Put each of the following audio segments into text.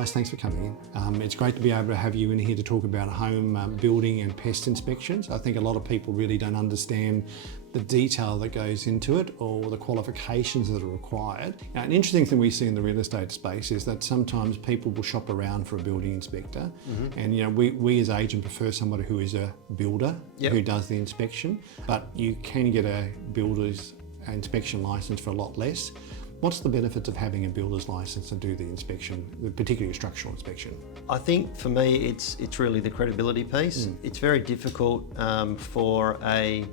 Elias, thanks for coming in. It's great to be able to have you in here to talk about home building and pest inspections. I think a lot of people really don't understand the detail that goes into it or the qualifications that are required. Now, an interesting thing we see in the real estate space is that sometimes people will shop around for a building inspector, and we as agents prefer somebody who is a builder who does the inspection, but you can get a builder's inspection license for a lot less. What's the benefits of having a builder's license to do the inspection, particularly a structural inspection? I think for me it's really the credibility piece. It's very difficult for a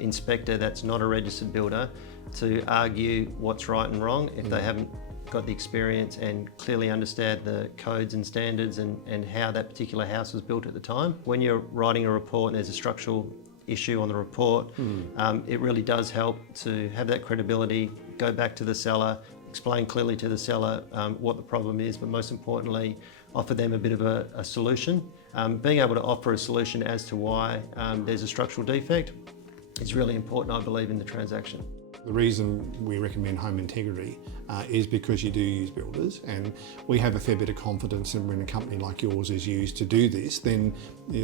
inspector that's not a registered builder to argue what's right and wrong if they haven't got the experience and clearly understand the codes and standards and how that particular house was built at the time. When you're writing a report and there's a structural issue on the report, it really does help to have that credibility, go back to the seller, explain clearly to the seller what the problem is, but most importantly, offer them a bit of a solution. Being able to offer a solution as to why there's a structural defect is really important, I believe, in the transaction. The reason we recommend Home Integrity is because you do use builders, and we have a fair bit of confidence in when a company like yours is used to do this, then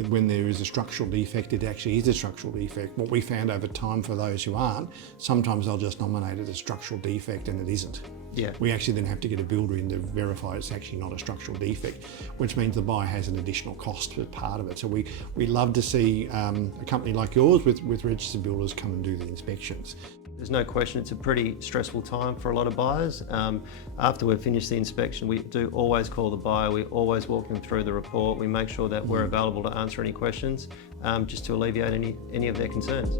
when there is a structural defect, it actually is a structural defect. What we found over time for those who aren't, sometimes they'll just nominate it as a structural defect and it isn't. Yeah. We actually then have to get a builder in to verify it's actually not a structural defect, which means the buyer has an additional cost as part of it. So we love to see a company like yours with registered builders come and do the inspections. There's no question it's a pretty stressful time for a lot of buyers. After we've finished the inspection, we do always call the buyer, we always walk them through the report, we make sure that we're available to answer any questions, just to alleviate any of their concerns.